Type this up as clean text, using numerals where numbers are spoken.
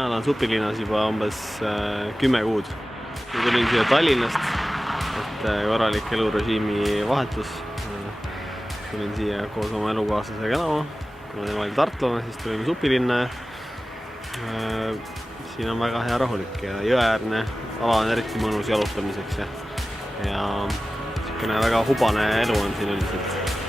Mina olen Supilinnas juba umbes 10 kuud. Tulin siia Tallinnast, et korralik elurežiimi vahetus. Tulin siia koos oma elukaaslasega elama. Kuna tema oli tartlane, siis tulime Supilinna. Siin on väga hea rahulik ja jõeäärne ala on eriti mõnus jalutamiseks. Ja väga hubane elu on siin üldiselt.